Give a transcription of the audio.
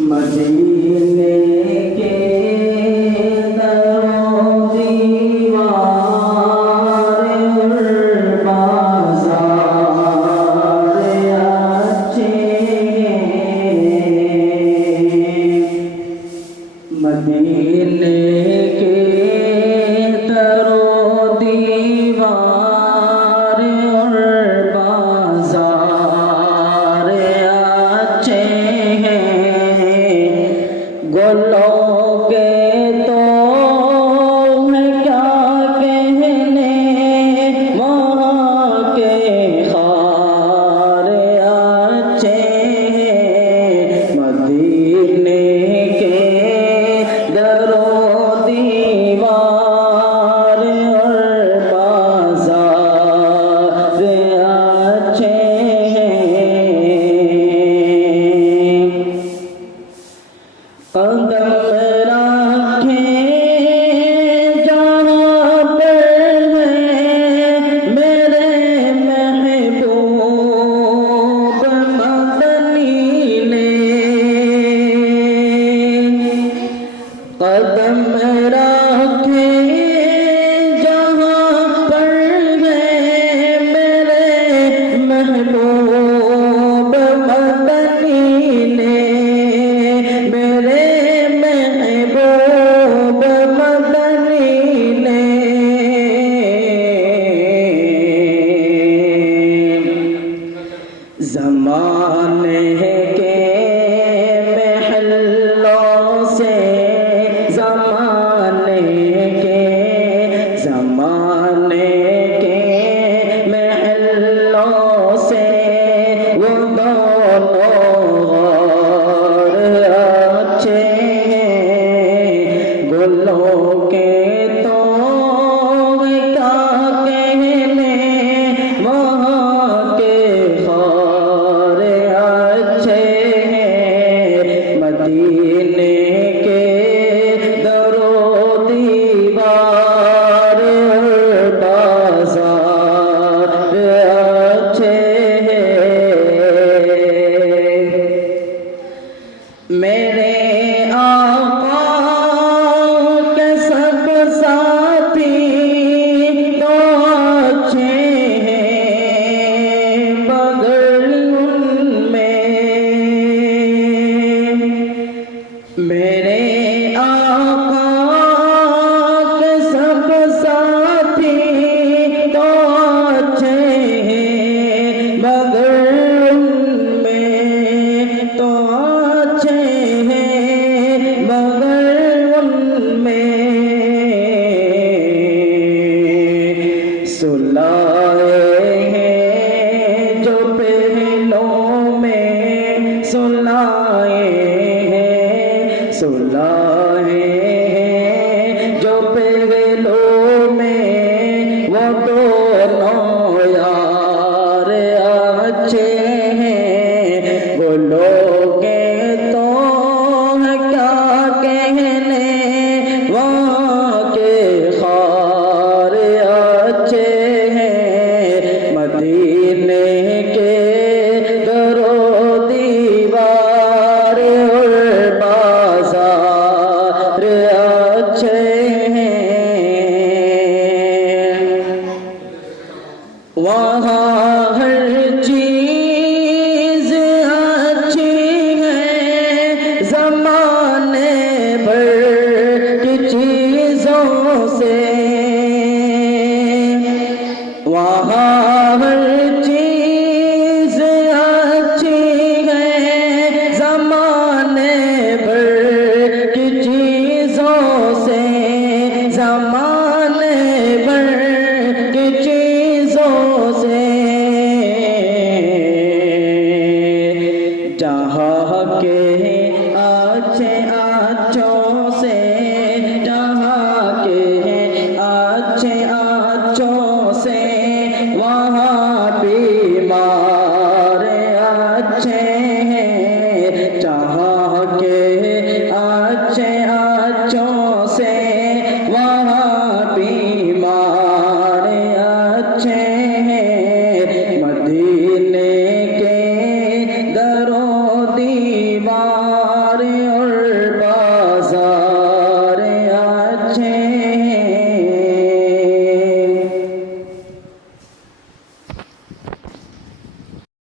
मदीने के दरों दीवार बाज़ार अच्छे मदीने के दरों दीवार और बाज़ार अच्छे गोलों के तो मैं क्या कहने वहाँ के खार अच्छे मदीने के दरों दीवार और बाज़ार अच्छे कदम रखे जहाँ पर है मेरे महबूब मदनी ने कदम रखे जहाँ पर है मेरे महबूब मदनी ने मेरे महबूब मदनी ने ज़माने के महलों से ज़माने के महलों से वो दोनों अच्छे गुलों के तो क्या कहने वहाँ के खार अच्छे मदीने के दरों दीवार बाज़ार अच्छे मेरे आका के सब साथी तो अच्छे हैं मगर उनमें मेरे आका के सब साथी तो अच्छे हैं मगर उनमें तो अच्छे हैं मगर उनमें सुलाए हैं जो पहलों में सुलाए हैं जो पहलों में वो दोनों यार अच्छे हैं बोलोगे तो क्या कहने वहाँ के खार अच्छे हैं मदीने के दरों दीवार सारे और